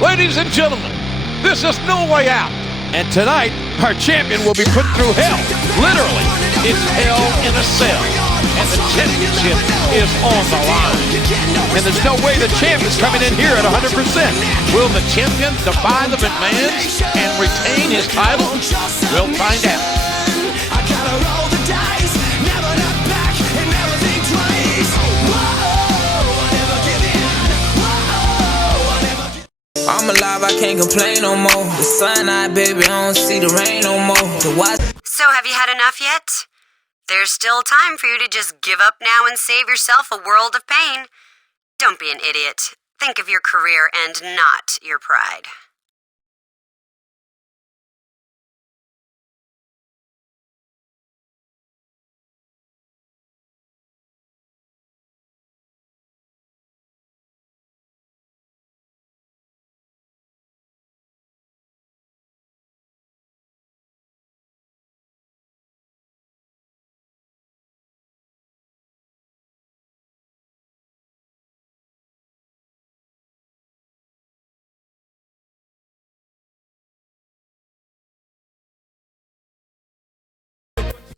Ladies and gentlemen, this is No Way Out. And tonight, our champion will be put through hell. Literally. It's hell in a cell. And the championship is on the line. And there's no way the champ is coming in here at 100%. Will the champion defy the McMahons and retain his title? We'll find out. I gotta roll the dice, never look back and never think twice. Whoa, I never give in. Whoa, I never give in. I'm alive, I can't complain no more. The sun out, baby, I don't see the rain no more. So have you had enough yet? There's still time for you to just give up now and save yourself a world of pain. Don't be an idiot. Think of your career and not your pride.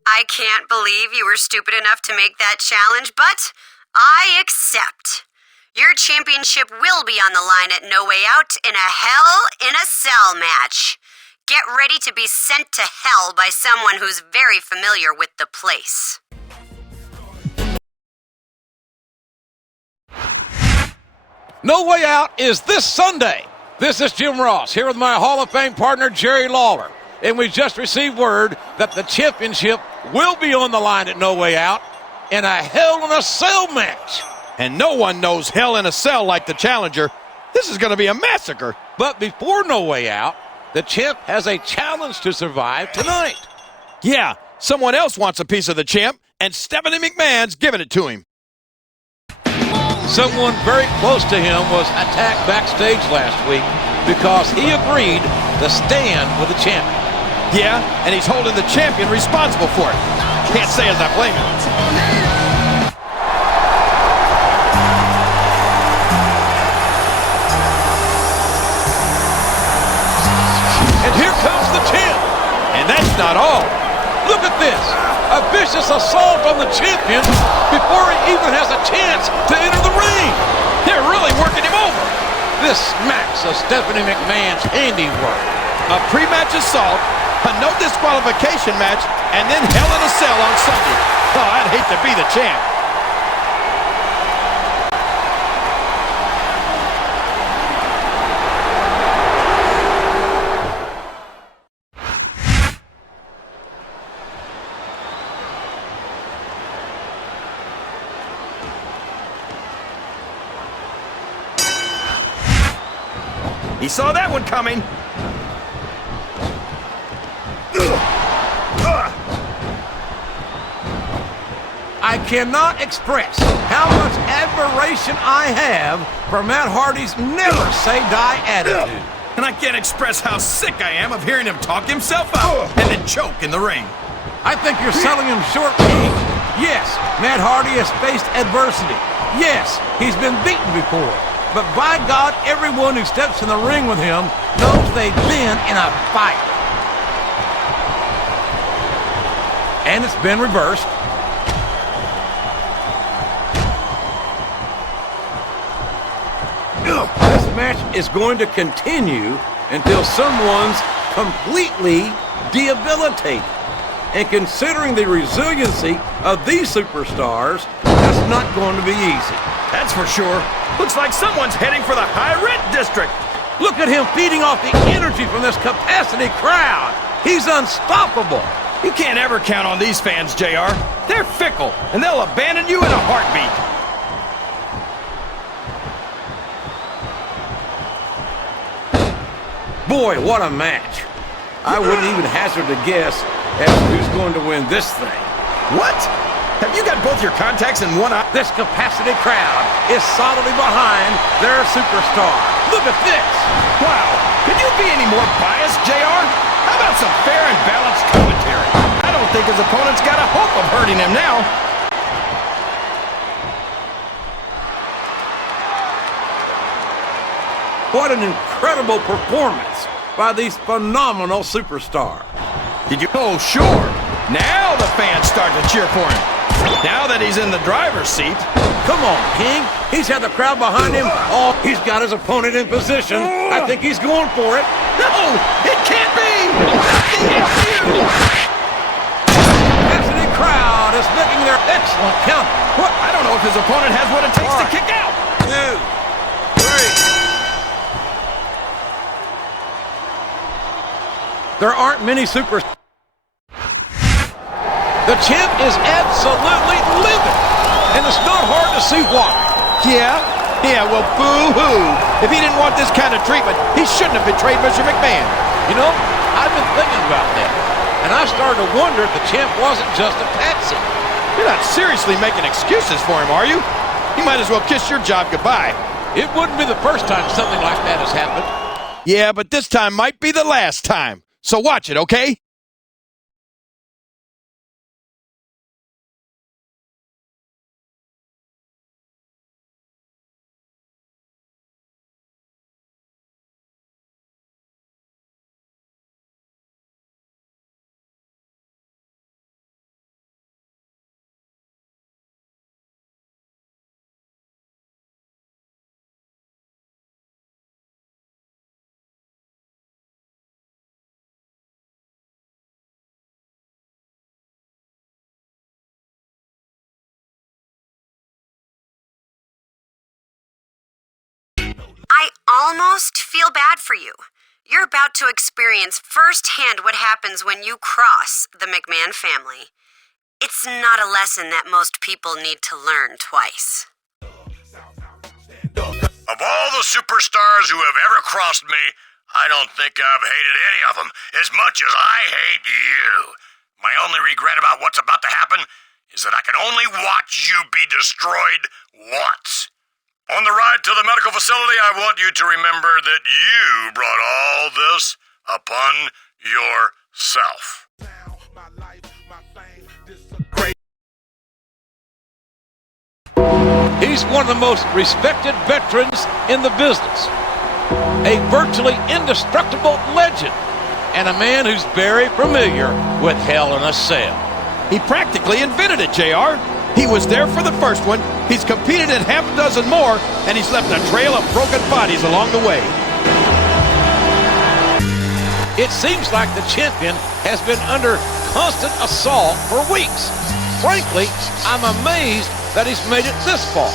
I can't believe you were stupid enough to make that challenge, but I accept. Your championship will be on the line at No Way Out in a Hell in a Cell match. Get ready to be sent to hell by someone who's very familiar with the place. No Way Out is this Sunday. This is Jim Ross here with my Hall of Fame partner, Jerry Lawler. And we just received word that the championship will be on the line at No Way Out in a Hell in a Cell match. And no one knows hell in a cell like the challenger. This is going to be a massacre. But before No Way Out, the champ has a challenge to survive tonight. Yeah, someone else wants a piece of the champ, and Stephanie McMahon's giving it to him. Someone very close to him was attacked backstage last week because he agreed to stand with the champion. Yeah, and he's holding the champion responsible for it. Can't say as I blame him. And here comes the champ. And that's not all. Look at this. A vicious assault on the champion before he even has a chance to enter the ring. They're really working him over. This smacks of Stephanie McMahon's handiwork. A pre-match assault, a no disqualification match, and then Hell in a Cell on Sunday. Oh, I'd hate to be the champ. He saw that one coming. I cannot express how much admiration I have for Matt Hardy's never say die attitude. And I can't express how sick I am of hearing him talk himself out and then choke in the ring. I think you're selling him short, King. Yes, Matt Hardy has faced adversity. Yes, he's been beaten before. But by God, everyone who steps in the ring with him knows they've been in a fight. And it's been reversed. This match is going to continue until someone's completely debilitated. And considering the resiliency of these superstars, that's not going to be easy. That's for sure. Looks like someone's heading for the high rent district. Look at him feeding off the energy from this capacity crowd. He's unstoppable. You can't ever count on these fans, JR. They're fickle, and they'll abandon you in a heartbeat. Boy, what a match. I wouldn't even hazard a guess as to who's going to win this thing. What? Have you got both your contacts in one eye? This capacity crowd is solidly behind their superstar. Look at this. Wow. Could you be any more biased, JR? How about some fair and balanced commentary? I don't think his opponent's got a hope of hurting him now. What an incredible performance by these phenomenal superstars. Did you? Oh, sure. Now the fans start to cheer for him. Now that he's in the driver's seat. Come on, King. He's had the crowd behind him. Oh, he's got his opponent in position. I think he's going for it. No, it can't be. Cassidy crowd is making their excellent count. What? I don't know if his opponent has what it takes to kick out. 2, 3. There aren't many superstars. The champ is absolutely livid, and it's not hard to see why. Yeah, well, boo-hoo. If he didn't want this kind of treatment, he shouldn't have betrayed Mr. McMahon. You know, I've been thinking about that, and I started to wonder if the champ wasn't just a patsy. You're not seriously making excuses for him, are you? You might as well kiss your job goodbye. It wouldn't be the first time something like that has happened. Yeah, but this time might be the last time. So watch it, okay? I almost feel bad for you. You're about to experience firsthand what happens when you cross the McMahon family. It's not a lesson that most people need to learn twice. Of all the superstars who have ever crossed me, I don't think I've hated any of them as much as I hate you. My only regret about what's about to happen is that I can only watch you be destroyed once. On the ride to the medical facility, I want you to remember that you brought all this upon yourself. He's one of the most respected veterans in the business. A virtually indestructible legend. And a man who's very familiar with Hell in a Cell. He practically invented it, JR. He was there for the first one, he's competed in half a dozen more, and he's left a trail of broken bodies along the way. It seems like the champion has been under constant assault for weeks. Frankly, I'm amazed that he's made it this far.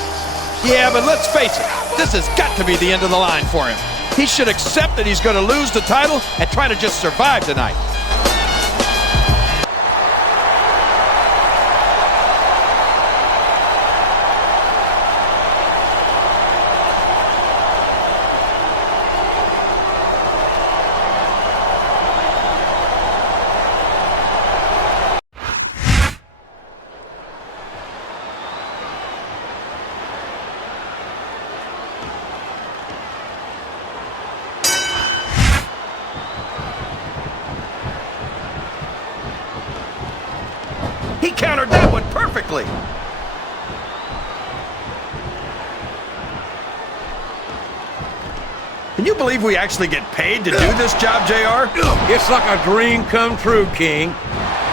Yeah, but let's face it, this has got to be the end of the line for him. He should accept that he's going to lose the title and try to just survive tonight. He countered that one perfectly. Can you believe we actually get paid to do this job, JR? It's like a dream come true, King.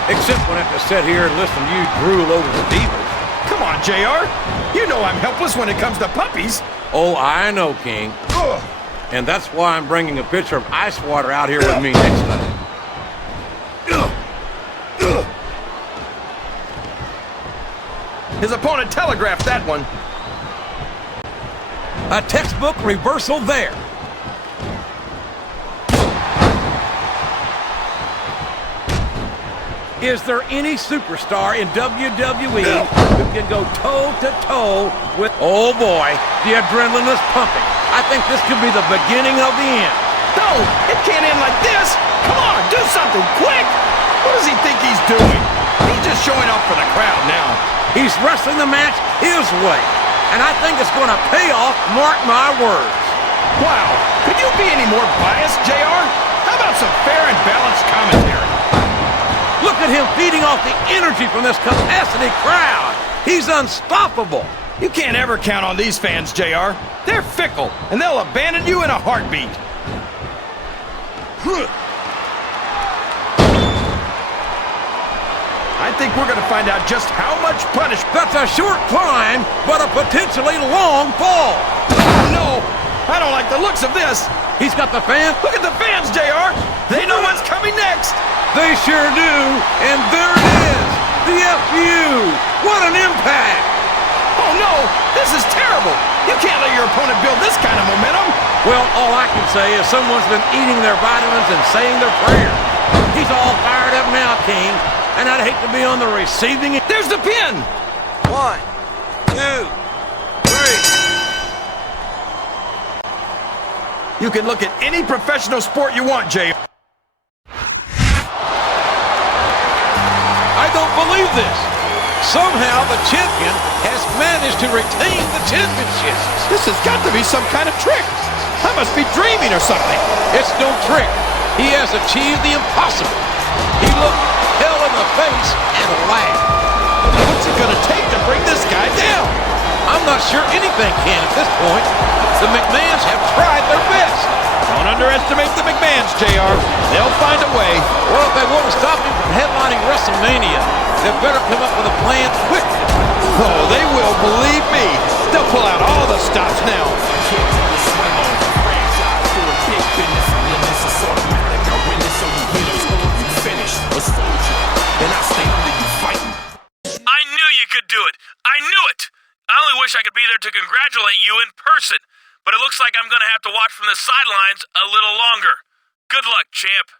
Except when I have to sit here and listen to you drool over the divas. Come on, JR. You know I'm helpless when it comes to puppies. Oh, I know, King. And that's why I'm bringing a pitcher of ice water out here with me next time. His opponent telegraphed that one. A textbook reversal there. Is there any superstar in WWE who can go toe-to-toe with... Oh, boy, the adrenaline is pumping. I think this could be the beginning of the end. No, it can't end like this. Come on, do something quick. What does he think he's doing? He's just showing off for the crowd now. He's wrestling the match his way, and I think it's going to pay off, mark my words. Wow, could you be any more biased, JR? How about some fair and balanced commentary? Look at him feeding off the energy from this capacity crowd. He's unstoppable. You can't ever count on these fans, JR. They're fickle, and they'll abandon you in a heartbeat. I think we're going to find out just how much punishment. That's a short climb, but a potentially long fall. Oh, no! I don't like the looks of this. He's got the fans. Look at the fans, JR. They know what's coming next. They sure do. And there it is. The FU. What an impact. Oh, no. This is terrible. You can't let your opponent build this kind of momentum. Well, all I can say is someone's been eating their vitamins and saying their prayers. He's all fired up now, King. And I'd hate to be on the receiving end. There's the pin. 1, 2, 3. You can look at any professional sport you want, JR. I don't believe this. Somehow the champion has managed to retain the championship. This has got to be some kind of trick. I must be dreaming or something. It's no trick. He has achieved the impossible. He looked hell in the face and laughed. What's it going to take to bring this guy down? I'm not sure anything can at this point. The McMahons have tried their best. Don't underestimate the McMahons, JR. They'll find a way. Well, if they want to stop him from headlining Wrestlemania, they better come up with a plan quickly. Oh, they will, believe me. They'll pull out all the stops now. I knew you could do it. I knew it. I only wish I could be there to congratulate you in person. But it looks like I'm going to have to watch from the sidelines a little longer. Good luck, champ.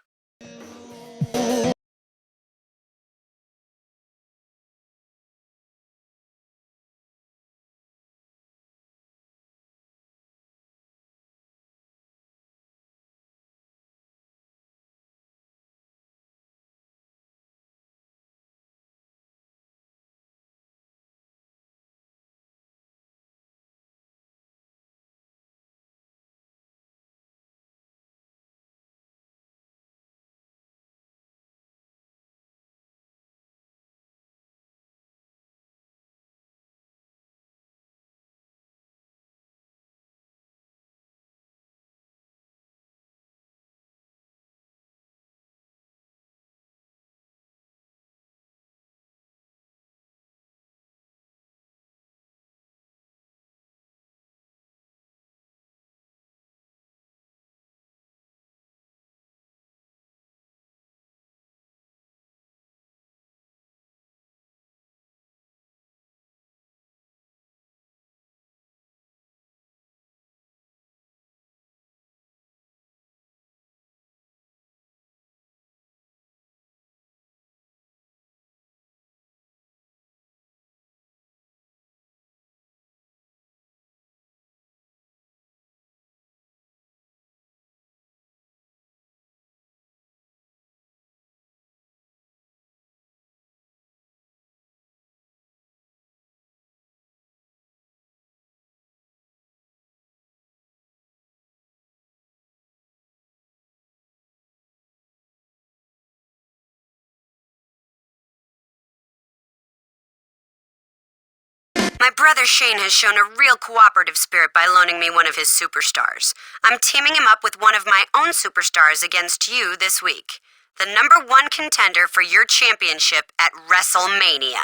My brother Shane has shown a real cooperative spirit by loaning me one of his superstars. I'm teaming him up with one of my own superstars against you this week. The #1 contender for your championship at Wrestlemania.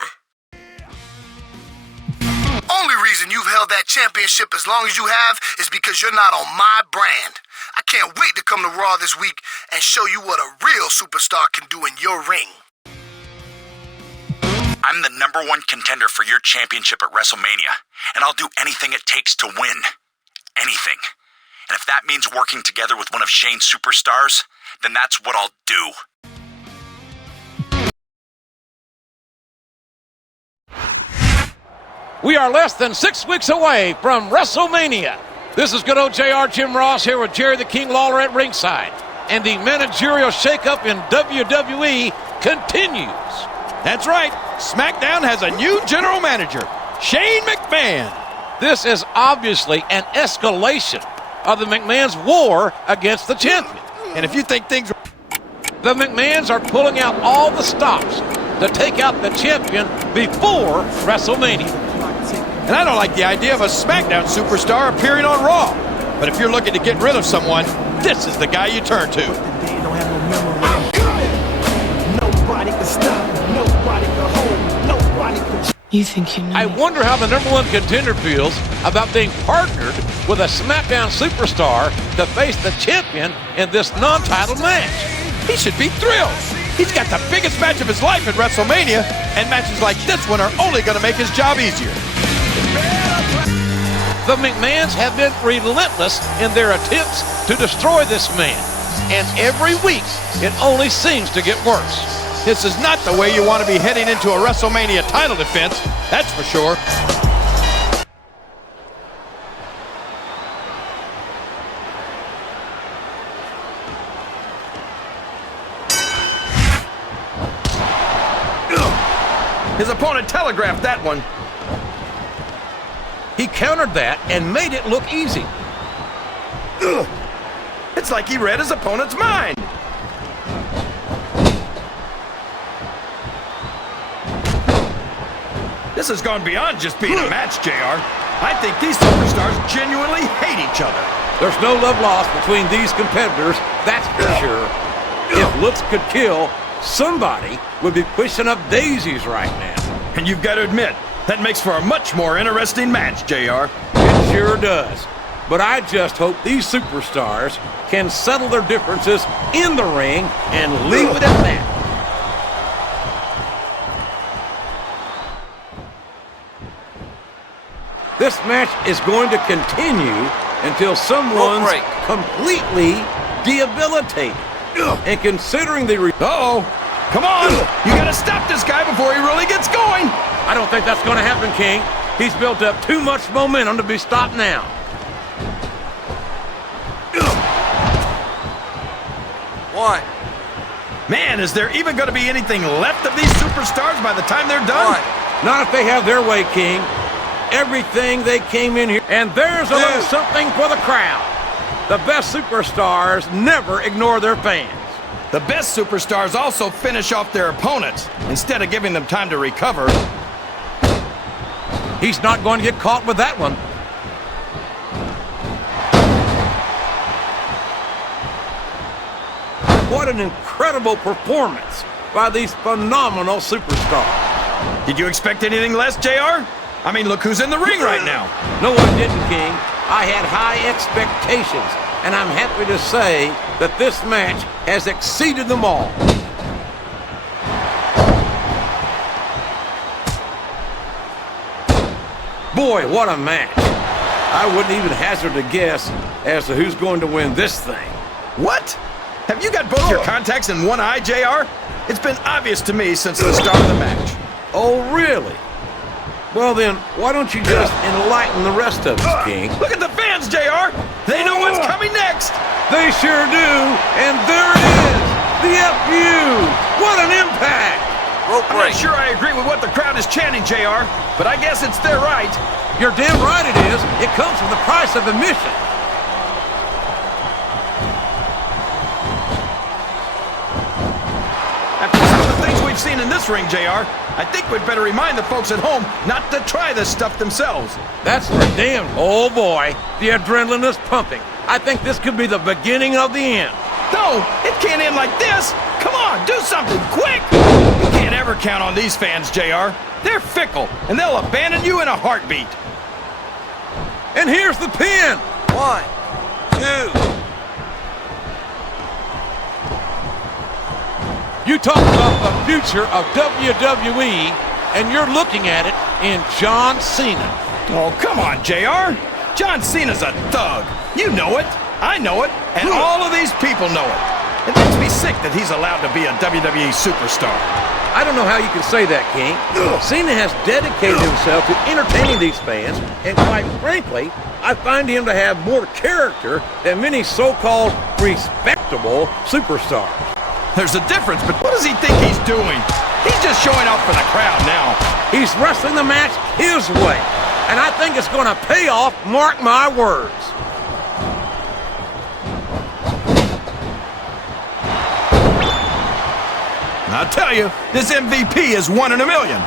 Only reason you've held that championship as long as you have is because you're not on my brand. I can't wait to come to Raw this week and show you what a real superstar can do in your ring. I'm the #1 contender for your championship at WrestleMania, and I'll do anything it takes to win. Anything. And if that means working together with one of Shane's superstars, then that's what I'll do. We are less than 6 weeks away from WrestleMania. This is good old JR Jim Ross here with Jerry the King Lawler at ringside. And the managerial shakeup in WWE continues. That's right. SmackDown has a new general manager, Shane McMahon. This is obviously an escalation of the McMahon's war against the champion. And if you think things... The McMahons are pulling out all the stops to take out the champion before WrestleMania. And I don't like the idea of a SmackDown superstar appearing on Raw. But if you're looking to get rid of someone, this is the guy you turn to. Nobody can stop, nobody can hold, nobody can... You think you know? I wonder how the #1 contender feels about being partnered with a SmackDown superstar to face the champion in this non-title match. He should be thrilled. He's got the biggest match of his life at Wrestlemania, and matches like this one are only going to make his job easier. The McMahons have been relentless in their attempts to destroy this man, and every week it only seems to get worse. This is not the way you want to be heading into a WrestleMania title defense, that's for sure. His opponent telegraphed that one. He countered that and made it look easy. It's like he read his opponent's mind. This has gone beyond just being a match, JR. I think these superstars genuinely hate each other. There's no love lost between these competitors, that's for sure. If looks could kill, somebody would be pushing up daisies right now. And you've got to admit, that makes for a much more interesting match, JR. It sure does. But I just hope these superstars can settle their differences in the ring and leave it at that. This match is going to continue until someone's completely debilitated. And considering the... Uh-oh. Come on. You got to stop this guy before he really gets going. I don't think that's going to happen, King. He's built up too much momentum to be stopped now. One. Man, is there even going to be anything left of these superstars by the time they're done? Not if they have their way, King. Everything they came in here. And there's a little something for the crowd. The best superstars never ignore their fans. The best superstars also finish off their opponents instead of giving them time to recover. He's not going to get caught with that one. What an incredible performance by these phenomenal superstars. Did you expect anything less, JR? I mean, look who's in the ring right now. No, I didn't, King. I had high expectations, and I'm happy to say that this match has exceeded them all. Boy, what a match. I wouldn't even hazard a guess as to who's going to win this thing. What? Have you got both your contacts in one eye, JR? It's been obvious to me since the start of the match. Oh, really? Well then, why don't you just enlighten the rest of us, King? Look at the fans, JR! They know what's coming next! They sure do, and there it is! The FU! What an impact! I'm not sure I agree with what the crowd is chanting, JR, but I guess it's their right. You're damn right it is. It comes with the price of admission. After some of the things we've seen in this ring, JR, I think we'd better remind the folks at home not to try this stuff themselves. That's for damn... Oh, boy. The adrenaline is pumping. I think this could be the beginning of the end. No, it can't end like this. Come on, do something, quick! You can't ever count on these fans, JR. They're fickle, and they'll abandon you in a heartbeat. And here's the pin. 1, 2. You talk about the future of WWE, and you're looking at it in John Cena. Oh, come on, JR. John Cena's a thug. You know it. I know it. And all of these people know it. It makes me sick that he's allowed to be a WWE superstar. I don't know how you can say that, King. Cena has dedicated himself to entertaining these fans, and quite frankly, I find him to have more character than many so-called respectable superstars. There's a difference, but what does he think he's doing? He's just showing off for the crowd now. He's wrestling the match his way, and I think it's going to pay off, mark my words. I'll tell you, this MVP is 1 in a million.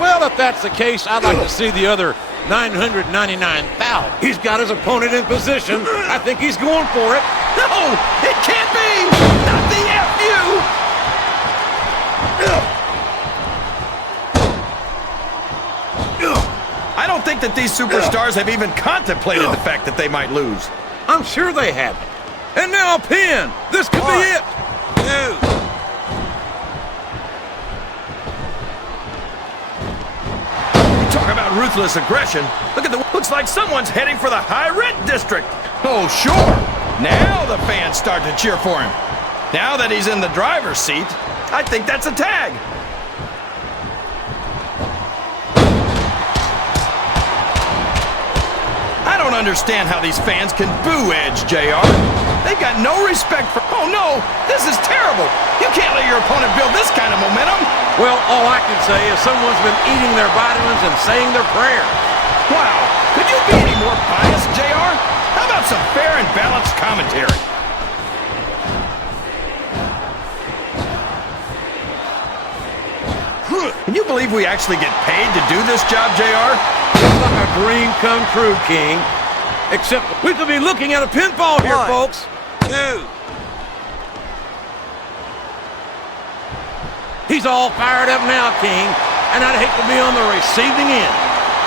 Well, if that's the case, I'd like to see the other $999,000. He's got his opponent in position. I think he's going for it. No, it can't be. Not the FU. I don't think that these superstars have even contemplated the fact that they might lose. I'm sure they haven't. And now a pin. This could be it. 2. Talk about ruthless aggression. Looks like someone's heading for the high rent district. Oh, sure. Now the fans start to cheer for him. Now that he's in the driver's seat, I think that's a tag. I don't understand how these fans can boo Edge, JR. They've got no respect for... Oh, no, this is terrible. You can't let your opponent build this kind of momentum. Well, all I can say is someone's been eating their vitamins and saying their prayers. Wow, could you be any more biased, JR? How about some fair and balanced commentary? Can you believe we actually get paid to do this job, JR? It's like a dream come true, King. Except we could be looking at a pinfall here, 1, folks. 2. He's all fired up now, King, and I'd hate to be on the receiving end.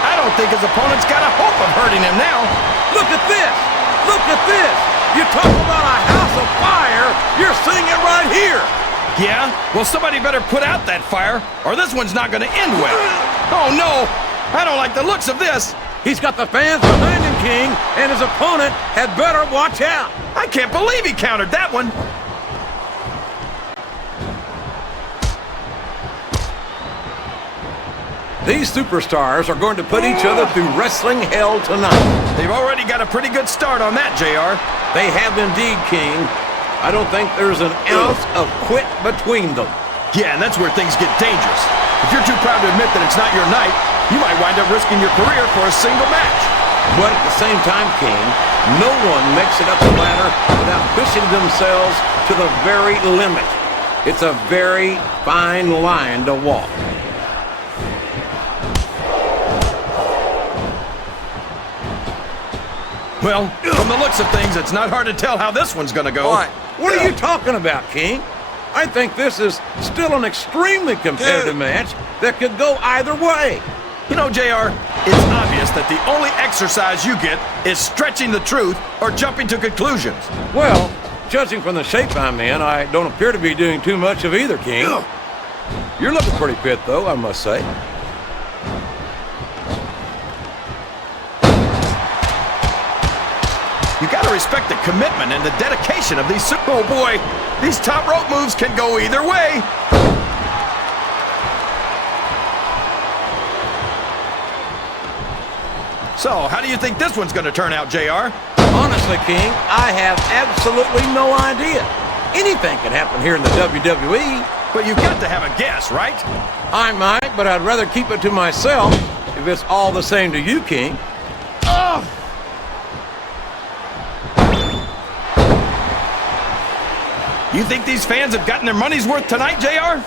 I don't think his opponent's got a hope of hurting him now. Look at this! Look at this! You talk about a house of fire, you're seeing it right here! Yeah? Well, somebody better put out that fire, or this one's not gonna end well. Oh, no! I don't like the looks of this! He's got the fans behind him, King, and his opponent had better watch out. I can't believe he countered that one! These superstars are going to put each other through wrestling hell tonight. They've already got a pretty good start on that, JR. They have indeed, King. I don't think there's an ounce of quit between them. Yeah, and that's where things get dangerous. If you're too proud to admit that it's not your night, you might wind up risking your career for a single match. But at the same time, King, no one makes it up the ladder without pushing themselves to the very limit. It's a very fine line to walk. Well, from the looks of things, it's not hard to tell how this one's gonna go. 1. What are you talking about, King? I think this is still an extremely competitive match that could go either way. You know, JR, it's obvious that the only exercise you get is stretching the truth or jumping to conclusions. Well, judging from the shape I'm in, I don't appear to be doing too much of either, King. You're looking pretty fit, though, I must say. You gotta respect the commitment and the dedication of these Oh boy, these top rope moves can go either way. So, how do you think this one's gonna turn out, JR? Honestly, King, I have absolutely no idea. Anything can happen here in the WWE. But you've got to have a guess, right? I might, but I'd rather keep it to myself if it's all the same to you, King. Oh! You think these fans have gotten their money's worth tonight, JR?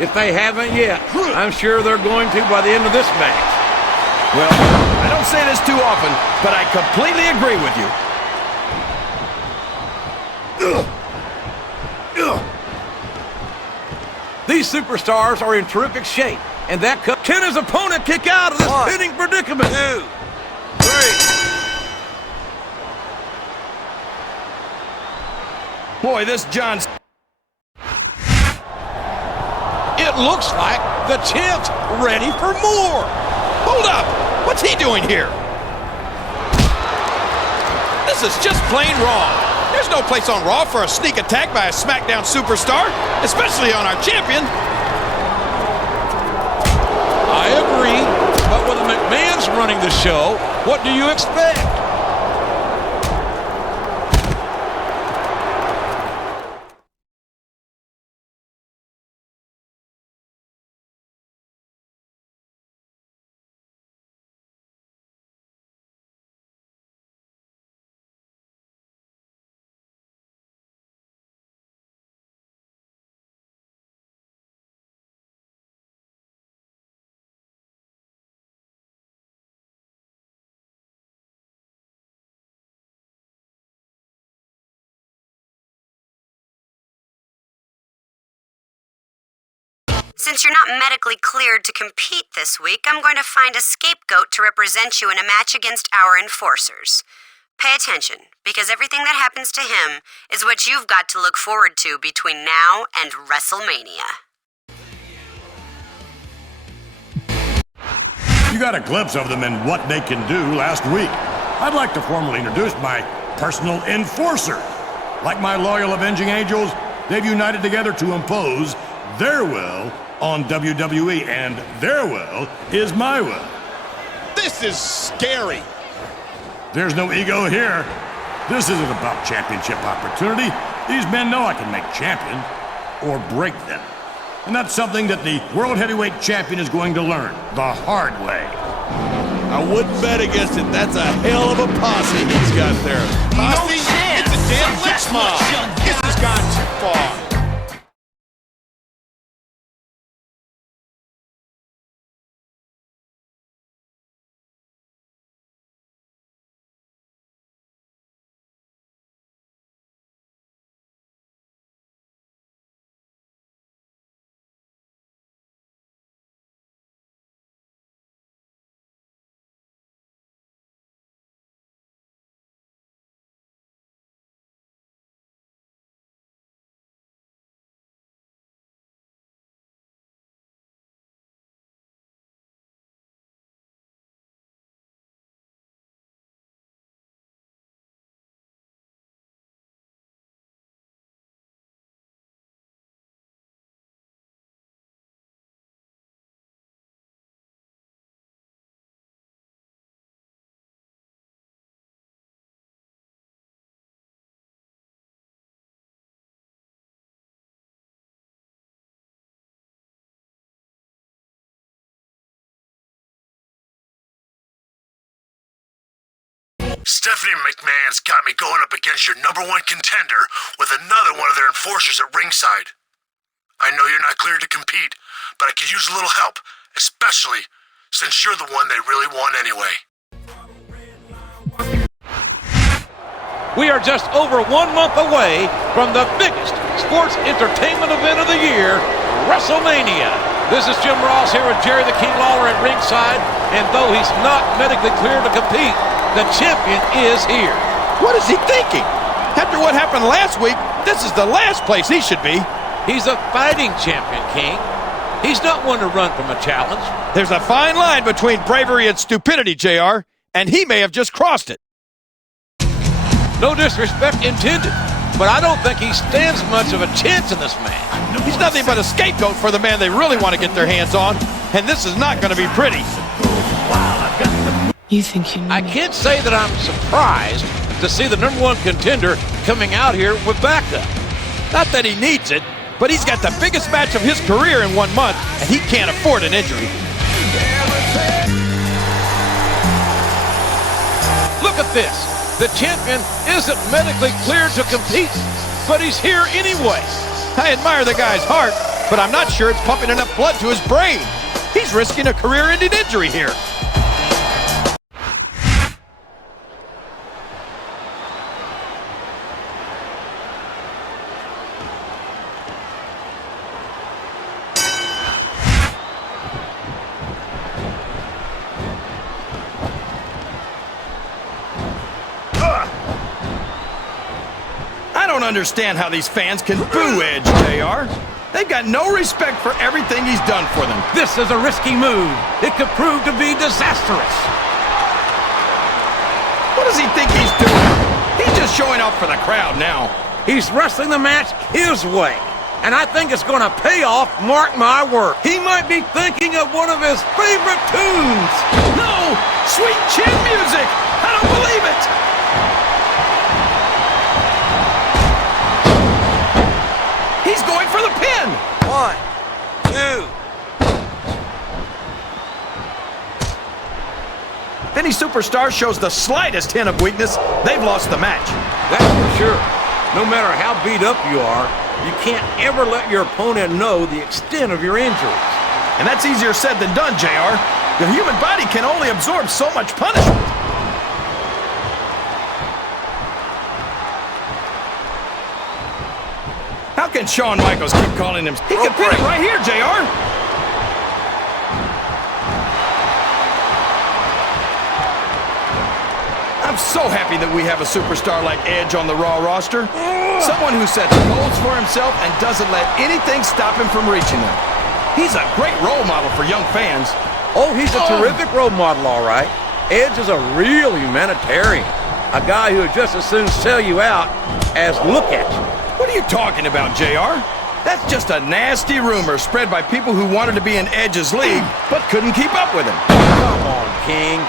If they haven't yet, I'm sure they're going to by the end of this match. Well, I don't say this too often, but I completely agree with you. These superstars are in terrific shape, and that can his opponent kick out of this 1, pinning predicament? 2, 3. Boy, this John's... It looks like the champ's ready for more. Hold up! What's he doing here? This is just plain wrong. There's no place on Raw for a sneak attack by a SmackDown superstar, especially on our champion. I agree, but with the McMahons running the show, what do you expect? Since you're not medically cleared to compete this week, I'm going to find a scapegoat to represent you in a match against our enforcers. Pay attention, because everything that happens to him is what you've got to look forward to between now and Wrestlemania. You got a glimpse of them and what they can do last week. I'd like to formally introduce my personal enforcer. Like my loyal avenging angels, they've united together to impose their will on WWE, and their will is my will. This is scary. There's no ego here. This isn't about championship opportunity. These men know I can make champion or break them. And that's something that the World Heavyweight Champion is going to learn the hard way. I wouldn't bet against it. That's a hell of a posse he's got there. Posse? It's a damn lip mob. This has gone too far. Stephanie McMahon's got me going up against your #1 contender with another one of their enforcers at ringside. I know you're not cleared to compete, but I could use a little help, especially since you're the one they really want anyway. We are just over 1 month away from the biggest sports entertainment event of the year, Wrestlemania. This is Jim Ross here with Jerry the King Lawler at ringside, and though he's not medically cleared to compete, the champion is here. What is he thinking? After what happened last week, this is the last place he should be. He's a fighting champion, King. He's not one to run from a challenge. There's a fine line between bravery and stupidity, JR, and he may have just crossed it. No disrespect intended, but I don't think he stands much of a chance in this match. He's nothing but a scapegoat for the man they really want to get their hands on, and this is not going to be pretty. You think you know I can't say that I'm surprised to see the #1 contender coming out here with backup. Not that he needs it, but he's got the biggest match of his career in 1 month, and he can't afford an injury. Look at this. The champion isn't medically cleared to compete, but he's here anyway. I admire the guy's heart, but I'm not sure it's pumping enough blood to his brain. He's risking a career-ending injury here. I don't understand how these fans can boo Edge, JR. They've got no respect for everything he's done for them. This is a risky move. It could prove to be disastrous. What does he think he's doing? He's just showing off for the crowd now. He's wrestling the match his way, and I think it's going to pay off, mark my word. He might be thinking of one of his favorite tunes. No! Sweet chin music! I don't believe it! He's going for the pin! 1, 2. If any superstar shows the slightest hint of weakness, they've lost the match. That's for sure. No matter how beat up you are, you can't ever let your opponent know the extent of your injuries. And that's easier said than done, JR. The human body can only absorb so much punishment. How can Shawn Michaels keep calling him? He can pin it right here, JR. I'm so happy that we have a superstar like Edge on the Raw roster. Someone who sets goals for himself and doesn't let anything stop him from reaching them. He's a great role model for young fans. Oh, he's a terrific role model, all right. Edge is a real humanitarian. A guy who would just as soon sell you out as look at you. What are you talking about, JR? That's just a nasty rumor spread by people who wanted to be in Edge's league but couldn't keep up with him. Come on, King.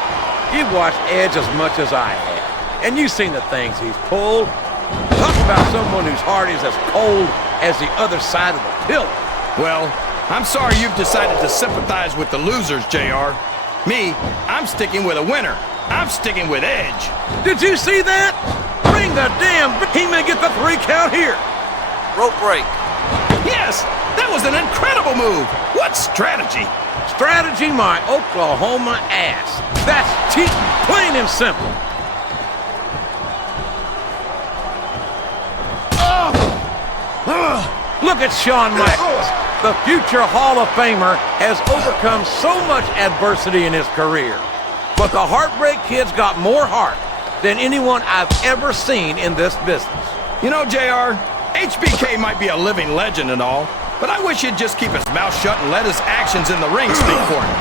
You've watched Edge as much as I have, and you've seen the things he's pulled. Talk about someone whose heart is as cold as the other side of the pillar. Well, I'm sorry you've decided to sympathize with the losers, JR. Me, I'm sticking with a winner. I'm sticking with Edge. Did you see that? Bring the damn... He may get the 3 count here. Rope break. Yes, that was an incredible move. What strategy? Strategy my Oklahoma ass. That's cheating, plain and simple. Look at Shawn Michaels. The future Hall of Famer has overcome so much adversity in his career. But the Heartbreak Kid's got more heart than anyone I've ever seen in this business. You know, JR, HBK might be a living legend and all, but I wish he'd just keep his mouth shut and let his actions in the ring speak for him.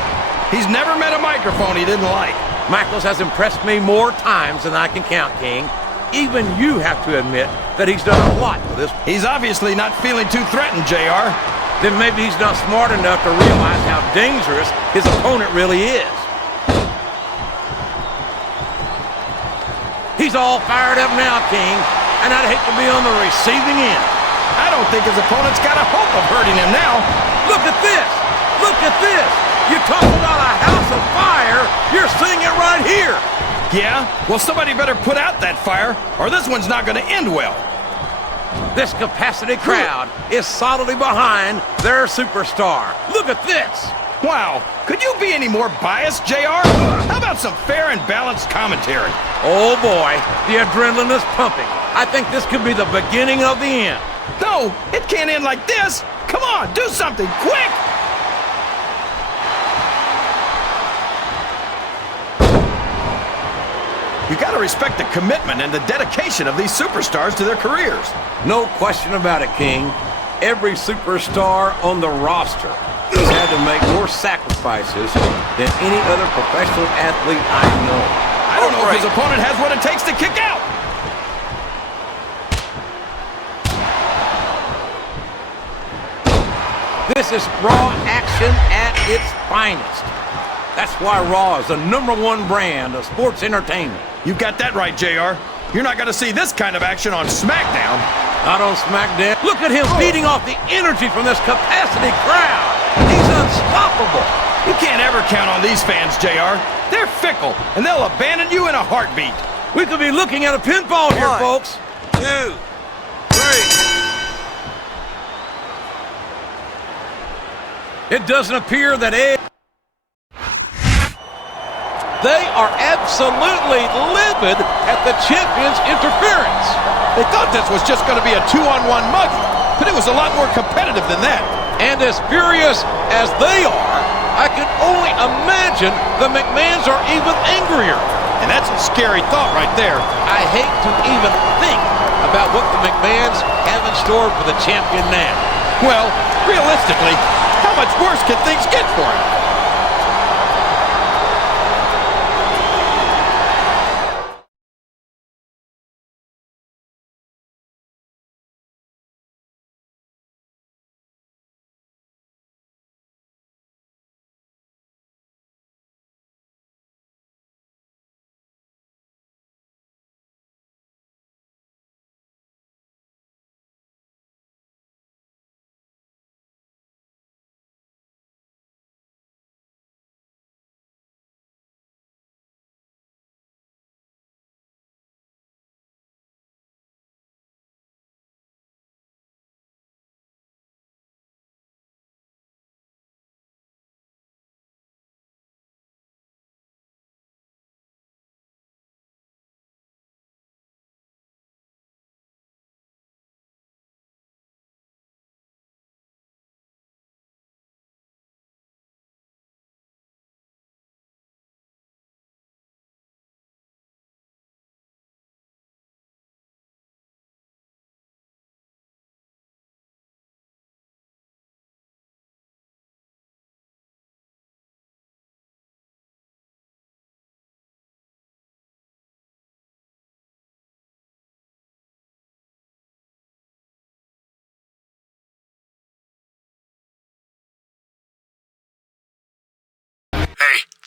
He's never met a microphone he didn't like. Michaels has impressed me more times than I can count, King. Even you have to admit that he's done a lot for this. He's obviously not feeling too threatened, JR. Then maybe he's not smart enough to realize how dangerous his opponent really is. He's all fired up now, King, and I'd hate to be on the receiving end. I don't think his opponent's got a hope of hurting him now. Look at this! Look at this! You talk about a house of fire, you're seeing it right here! Yeah? Well, somebody better put out that fire, or this one's not going to end well. This capacity crowd is solidly behind their superstar. Look at this! Wow, could you be any more biased, JR? How about some fair and balanced commentary? Oh boy, the adrenaline is pumping. I think this could be the beginning of the end. No, it can't end like this. Come on, do something, quick! You gotta respect the commitment and the dedication of these superstars to their careers. No question about it, King. Every superstar on the roster has had to make more sacrifices than any other professional athlete I know. I don't know if his opponent has what it takes to kick out. This is Raw action at its finest. That's why Raw is the #1 brand of sports entertainment. You got that right, JR. You're not going to see this kind of action on SmackDown. Not on SmackDown. Look at him feeding off the energy from this capacity crowd. He's unstoppable. You can't ever count on these fans, JR. They're fickle, and they'll abandon you in a heartbeat. We could be looking at a pinfall here, 1, folks. 2, 3. It doesn't appear that Edge... They are absolutely livid at the champion's interference. They thought this was just going to be a 2-on-1 muggy, but it was a lot more competitive than that. And as furious as they are, I can only imagine the McMahons are even angrier. And that's a scary thought right there. I hate to even think about what the McMahons have in store for the champion now. Well, realistically, how much worse can things get for him?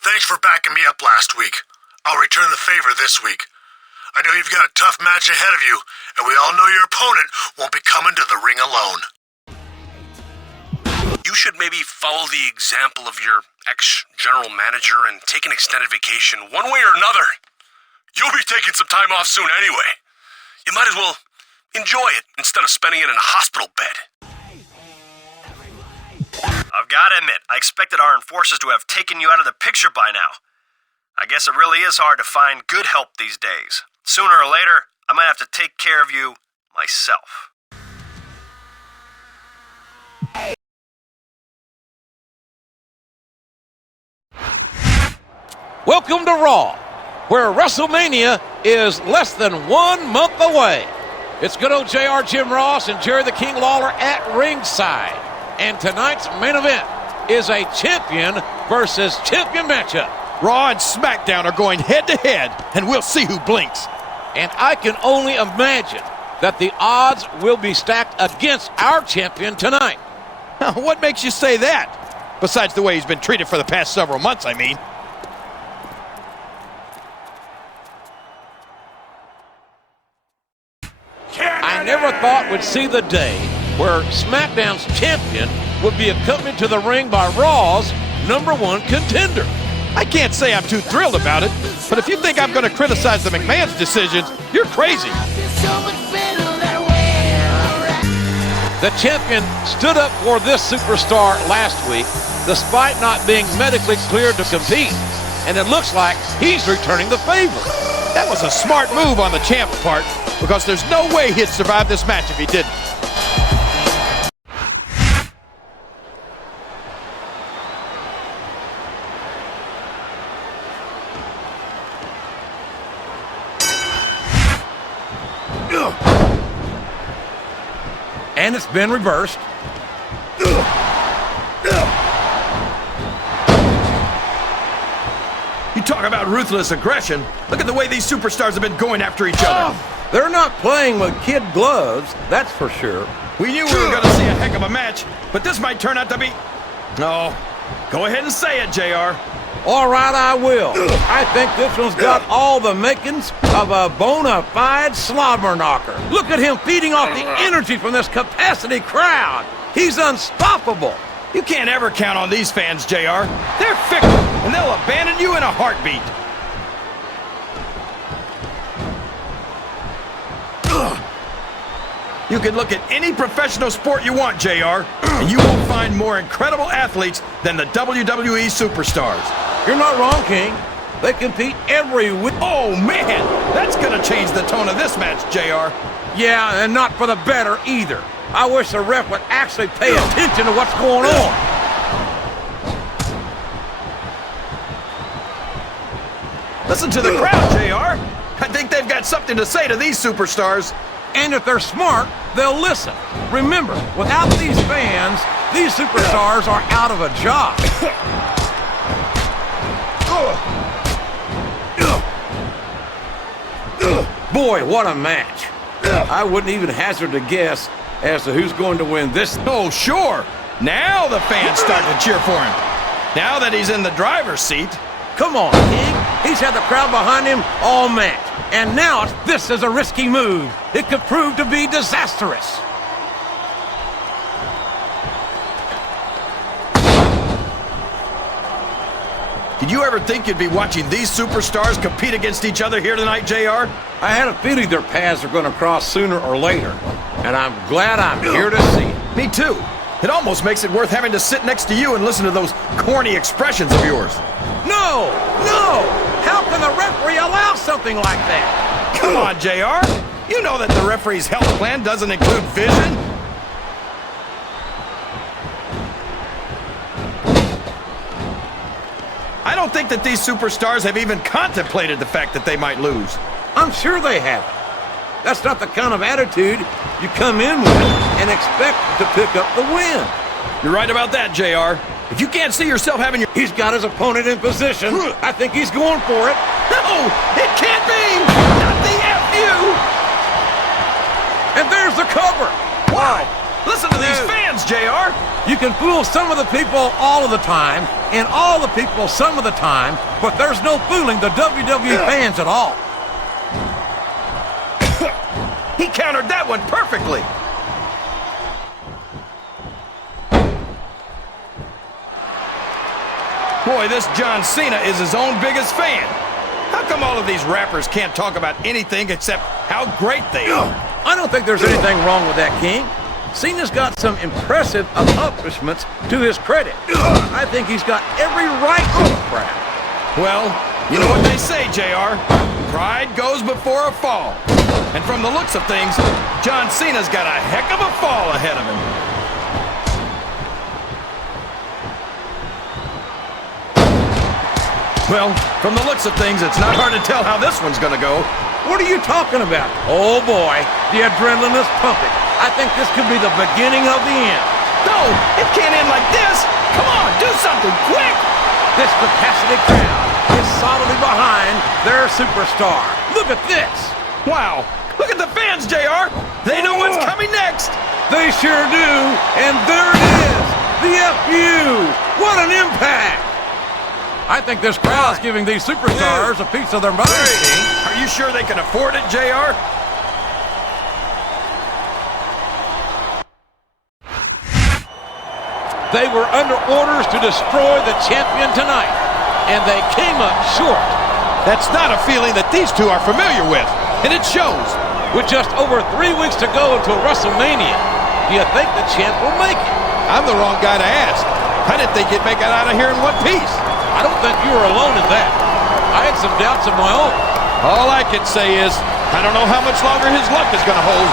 Thanks for backing me up last week. I'll return the favor this week. I know you've got a tough match ahead of you, and we all know your opponent won't be coming to the ring alone. You should maybe follow the example of your ex-general manager and take an extended vacation one way or another. You'll be taking some time off soon anyway. You might as well enjoy it instead of spending it in a hospital bed. I've got to admit, I expected our enforcers to have taken you out of the picture by now. I guess it really is hard to find good help these days. Sooner or later, I might have to take care of you myself. Welcome to Raw, where Wrestlemania is less than 1 month away. It's good old JR Jim Ross and Jerry the King Lawler at ringside. And tonight's main event is a champion versus champion matchup. Raw and Smackdown are going head-to-head, and we'll see who blinks. And I can only imagine that the odds will be stacked against our champion tonight. What makes you say that? Besides the way he's been treated for the past several months, I mean. I never thought we'd see the day where SmackDown's champion would be accompanied to the ring by Raw's #1 contender. I can't say I'm too thrilled about it, but if you think I'm going to criticize the McMahon's decisions, you're crazy. The champion stood up for this superstar last week, despite not being medically cleared to compete, and it looks like he's returning the favor. That was a smart move on the champ's part, because there's no way he'd survive this match if he didn't. And it's been reversed. You talk about ruthless aggression. Look at the way these superstars have been going after each other. They're not playing with kid gloves, that's for sure. We knew we were going to see a heck of a match, but this might turn out to be... No. Go ahead and say it, JR. All right, I will. I think this one's got all the makings of a bona fide slobber knocker. Look at him feeding off the energy from this capacity crowd. He's unstoppable. You can't ever count on these fans, JR. They're fickle, and they'll abandon you in a heartbeat. You can look at any professional sport you want, JR, and you won't find more incredible athletes than the WWE superstars. You're not wrong, King. They compete every week. Oh, man! That's gonna change the tone of this match, JR. Yeah, and not for the better either. I wish the ref would actually pay attention to what's going on. Listen to the crowd, JR. I think they've got something to say to these superstars. And if they're smart, they'll listen. Remember, without these fans, these superstars are out of a job. Boy, what a match. I wouldn't even hazard a guess as to who's going to win this. Oh, sure. Now the fans start to cheer for him. Now that he's in the driver's seat. Come on, King. He's had the crowd behind him all match. And now this is a risky move. It could prove to be disastrous. Did you ever think you'd be watching these superstars compete against each other here tonight, JR? I had a feeling their paths are going to cross sooner or later, and I'm glad I'm here to see it. Me too. It almost makes it worth having to sit next to you and listen to those corny expressions of yours. No! No! How can the referee allow something like that? Come on, JR. You know that the referee's health plan doesn't include vision. I don't think that these superstars have even contemplated the fact that they might lose. I'm sure they haven't. That's not the kind of attitude you come in with and expect to pick up the win. You're right about that, JR. If you can't see yourself having your... He's got his opponent in position. I think he's going for it. No! It can't be! Not the FU! And there's the cover. Wow! Listen to these fans, JR. You can fool some of the people all of the time, and all the people some of the time, but there's no fooling the WWE fans at all. He countered that one perfectly. Boy, this John Cena is his own biggest fan. How come all of these rappers can't talk about anything except how great they are? I don't think there's anything wrong with that, King. Cena's got some impressive accomplishments to his credit. I think he's got every right to be proud. Well, you know what they say, JR. Pride goes before a fall. And from the looks of things, John Cena's got a heck of a fall ahead of him. Well, from the looks of things, it's not hard to tell how this one's gonna go. What are you talking about? Oh boy, the adrenaline is pumping. I think this could be the beginning of the end. No, it can't end like this. Come on, do something quick. This capacity crowd is solidly behind their superstar. Look at this. Wow, look at the fans, JR. They know what's coming next. They sure do, and there it is. The FU. What an impact. I think this crowd's giving these superstars a piece of their mind. Are you sure they can afford it, JR? They were under orders to destroy the champion tonight, and they came up short. That's not a feeling that these two are familiar with, and it shows. With just over 3 weeks to go until Wrestlemania, do you think the champ will make it? I'm the wrong guy to ask. I didn't think he'd make it out of here in one piece. I don't think you were alone in that. I had some doubts of my own. All I can say is, I don't know how much longer his luck is going to hold.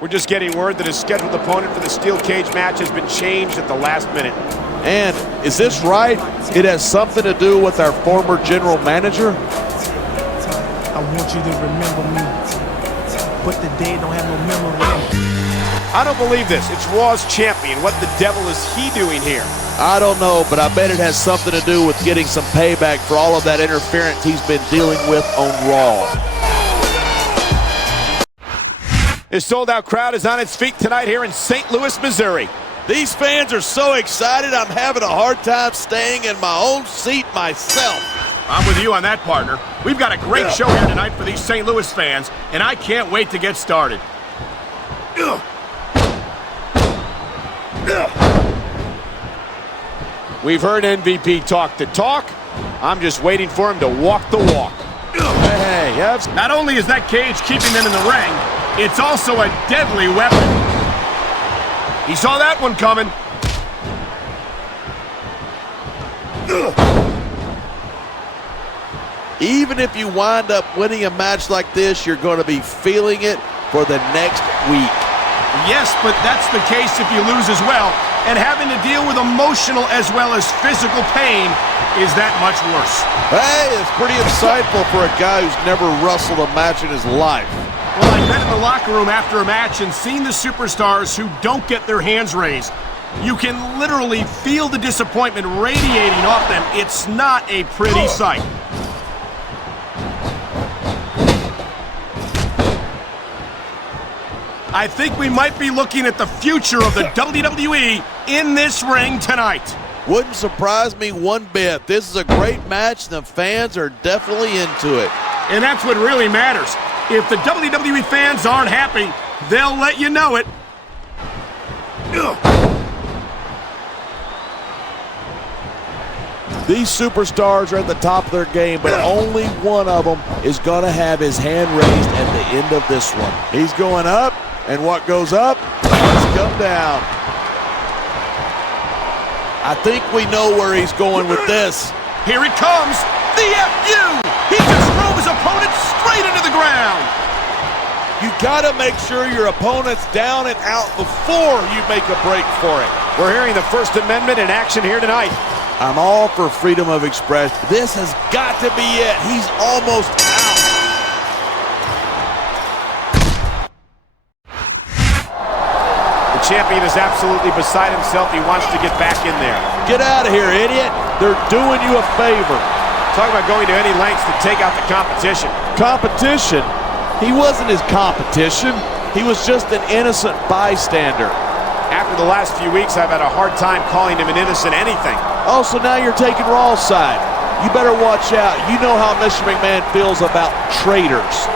We're just getting word that his scheduled opponent for the steel cage match has been changed at the last minute. And is this right? It has something to do with our former general manager? I want you to remember me, but the dead don't have no memory. I don't believe this. It's Raw's champion. What the devil is he doing here? I don't know, but I bet it has something to do with getting some payback for all of that interference he's been dealing with on Raw. His sold-out crowd is on its feet tonight here in St. Louis, Missouri. These fans are so excited, I'm having a hard time staying in my own seat myself. I'm with you on that, partner. We've got a great show here tonight for these St. Louis fans, and I can't wait to get started. We've heard MVP talk the talk. I'm just waiting for him to walk the walk. Hey, not only is that cage keeping them in the ring, it's also a deadly weapon. He saw that one coming. Even if you wind up winning a match like this, you're going to be feeling it for the next week. Yes, but that's the case if you lose as well. And having to deal with emotional as well as physical pain is that much worse. Hey, it's pretty insightful for a guy who's never wrestled a match in his life. Well, I've been in the locker room after a match and seen the superstars who don't get their hands raised. You can literally feel the disappointment radiating off them. It's not a pretty sight. I think we might be looking at the future of the WWE in this ring tonight. Wouldn't surprise me one bit. This is a great match, and the fans are definitely into it. And that's what really matters. If the WWE fans aren't happy, they'll let you know it. These superstars are at the top of their game, but only one of them is going to have his hand raised at the end of this one. He's going up, and what goes up must come down. I think we know where he's going with this. Here he comes, the FU! He just drove his opponent straight into the ground. You got to make sure your opponent's down and out before you make a break for it. We're hearing the First Amendment in action here tonight. I'm all for freedom of expression. This has got to be it. He's almost out. The champion is absolutely beside himself. He wants to get back in there. Get out of here, idiot. They're doing you a favor. Talk about going to any lengths to take out the competition. Competition? He wasn't his competition. He was just an innocent bystander. After the last few weeks, I've had a hard time calling him an innocent anything. Oh, so now you're taking Raw's side. You better watch out. You know how Mr. McMahon feels about traitors.